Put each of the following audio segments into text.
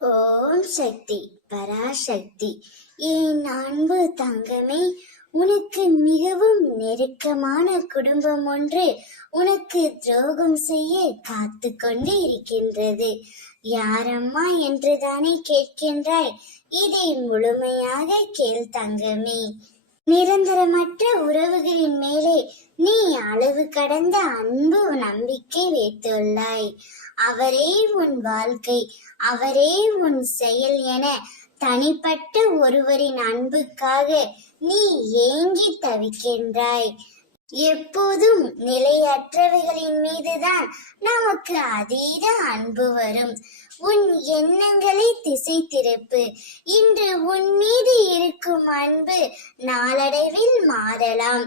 ஓம் சக்தி பராசக்தி. என் அன்பு தங்கமே, உனக்கு மிகவும் நெருக்கமான குடும்பம் ஒன்று உனக்கு துரோகம் செய்ய காத்து கொண்டு இருக்கின்றது. யாரம்மா என்றுதானே கேட்கின்றாய்? இதை முழுமையாக கேள் தங்கமே. நிரந்தரமற்ற உறவுகளின் மேலே நீ அளவு கடந்த அன்பு நம்பிக்கை வைத்துள்ளாய். அவரே உன் வாழ்க்கை, அவரே உன் செயல் என தனிப்பட்ட ஒருவரின் அன்புக்காக நீ ஏங்கி தவிக்கின்றாய். எப்போதும் நிலையற்றவைகளின் மீதுதான் நமக்கு அதீத அன்பு வரும். உன் எண்ணங்களை திசை திருப்பு. இன்று உன் மீது இருக்கும் அன்பு நாளடைவில் மாறலாம்.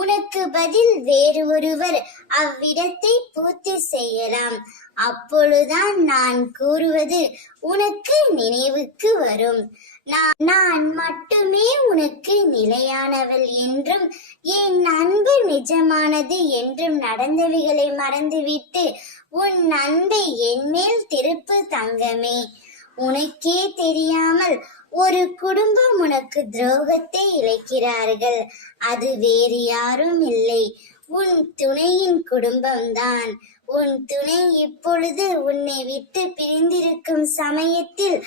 உனக்கு பதில் வேறு ஒருவர் அவ்விடத்தை பூர்த்தி செய்யலாம். அப்பொழுதுதான் நான் கூறுவது உனக்கு நினைவுக்கு வரும். நான் மட்டுமே உனக்கு நிலையானவள் என்றும் என் அன்பு நிஜமானது என்றும் நடந்தவைகளை மறந்துவிட்டு உன் அன்பை என்மேல் திருப்பு தங்கமே. உனக்கே தெரியாமல் ஒரு குடும்பம் உனக்கு துரோகத்தை இழைக்கிறார்கள். அது வேறு யாரும் இல்லை, உன் துணையின் குடும்பம்தான். உன் துணை இப்பொழுது உன்னை விட்டு பிரிந்திருக்கும் சமயத்தில்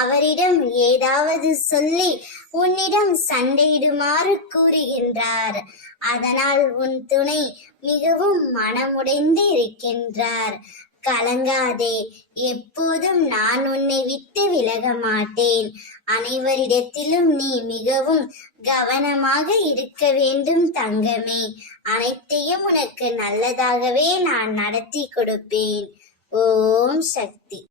அவரிடம் ஏதாவது சொல்லி உன்னிடம் சண்டையிடுமாறு கூறுகின்றார். அதனால் உன் துணை மிகவும் மனமுடைந்து இருக்கின்றார். கலங்காதே, எப்போதும் நான் உன்னை விட்டு விலக மாட்டேன். அனைவரிடத்திலும் நீ மிகவும் கவனமாக இருக்க வேண்டும் தங்கமே. அனைத்தையும் உனக்கு நல்லதாகவே நான் நடத்தி கொடுப்பேன். ஓம் சக்தி.